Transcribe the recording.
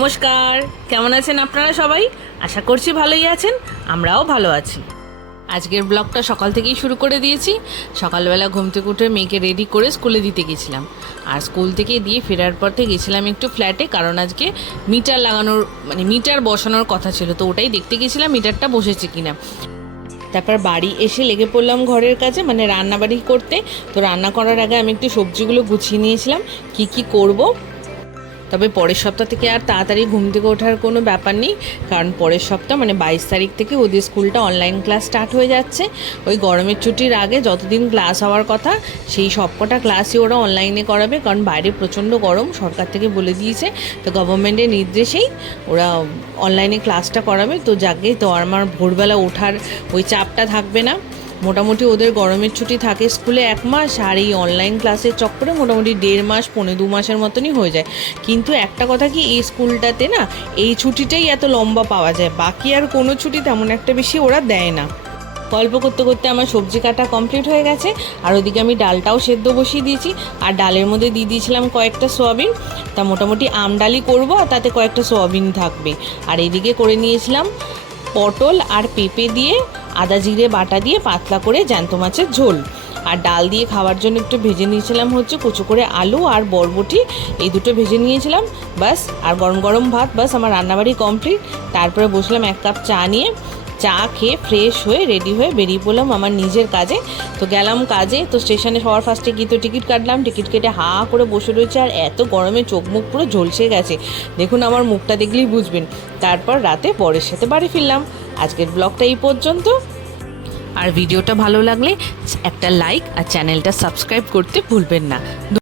নমস্কার, কেমন আছেন আপনারা সবাই? আশা করছি ভালোই আছেন, আমরাও ভালো আছি। আজকের ব্লগটা সকাল থেকেই শুরু করে দিয়েছি। সকালবেলা ঘুম থেকে উঠে মেয়েকে রেডি করে স্কুলে দিতে গেছিলাম, আর স্কুল থেকে দিয়ে ফেরার পথে গেছিলাম একটু ফ্ল্যাটে, কারণ আজকে মিটার লাগানোর মিটার বসানোর কথা ছিল, তো ওটাই দেখতে গেছিলাম মিটারটা বসেছে কিনা। তারপর বাড়ি এসে লেগে পড়লাম ঘরের কাজে, রান্নাবাড়ি করতে। তো রান্না করার আগে আমি একটু সবজিগুলো গুছিয়ে নিয়েছিলাম কি করব। তবে পরের সপ্তাহ থেকে আর তাড়াতাড়ি ঘুম থেকে ওঠার কোনো ব্যাপার নেই, কারণ পরের সপ্তাহ 22 তারিখ থেকে ওদের স্কুলটা অনলাইন ক্লাস স্টার্ট হয়ে যাচ্ছে। ওই গরমের ছুটির আগে যতদিন ক্লাস হওয়ার কথা সেই সবকটা ক্লাসই ওরা অনলাইনে করাবে, কারণ বাইরে প্রচণ্ড গরম, সরকার থেকে বলে দিয়েছে। তো গভর্নমেন্টের নির্দেশেই ওরা অনলাইনে ক্লাসটা করাবে। তো যাকে তো আমার ভোরবেলা ওঠার ওই চাপটা থাকবে না। মোটামুটি ওদের গরমের ছুটি থাকে স্কুলে 1 মাস, আর এই অনলাইন ক্লাসের চক্করে মোটামুটি 1.5 মাস 2 মাসের মতনই হয়ে যায়। কিন্তু একটা কথা কি, এই স্কুলটাতে না এই ছুটিটাই এত লম্বা পাওয়া যায়, বাকি আর কোনো ছুটি তেমন একটা বেশি ওরা দেয় না। গল্প করতে করতে আমার সবজি কাটা কমপ্লিট হয়ে গেছে, আর ওদিকে আমি ডালটাও সেদ্ধ বসিয়ে দিয়েছি। আর ডালের মধ্যে দিয়ে দিয়েছিলাম কয়েকটা সোয়াবিন। তা মোটামুটি আমডালই করবো, আর তাতে কয়েকটা সোয়াবিন থাকবে। আর এদিকে করে নিয়েছিলাম পটল আর পেঁপে দিয়ে আদা জিরে বাটা দিয়ে পাতলা করে জ্যান্ত মাছের ঝোল। আর ডাল দিয়ে খাওয়ার জন্য একটু ভেজে নিয়েছিলাম কুচো করে আলু আর বরবটি, এই দুটো ভেজে নিয়েছিলাম বাস। আর গরম গরম ভাত, বাস আমার রান্নাবাড়ি কমপ্লিট। তারপরে বসলাম 1 কাপ চা নিয়ে, চা খেয়ে ফ্রেশ হয়ে রেডি হয়ে বেরিয়ে পড়লাম আমার নিজের কাজে। তো গেলাম কাজে। তো স্টেশনে সবার ফার্স্টে গিয়ে তো টিকিট কাটলাম, টিকিট কেটে হা করে বসে রয়েছে, আর এত গরমে চোখ মুখ পুরো ঝলসে গেছে, দেখুন আমার মুখটা দেখলেই বুঝবেন। তারপর রাতে বরের সাথে বাড়ি ফিরলাম। আজকের ব্লগটা এই পর্যন্ত। আর ভিডিওটা ভালো লাগলে একটা লাইক আর চ্যানেলটা সাবস্ক্রাইব করতে ভুলবেন না।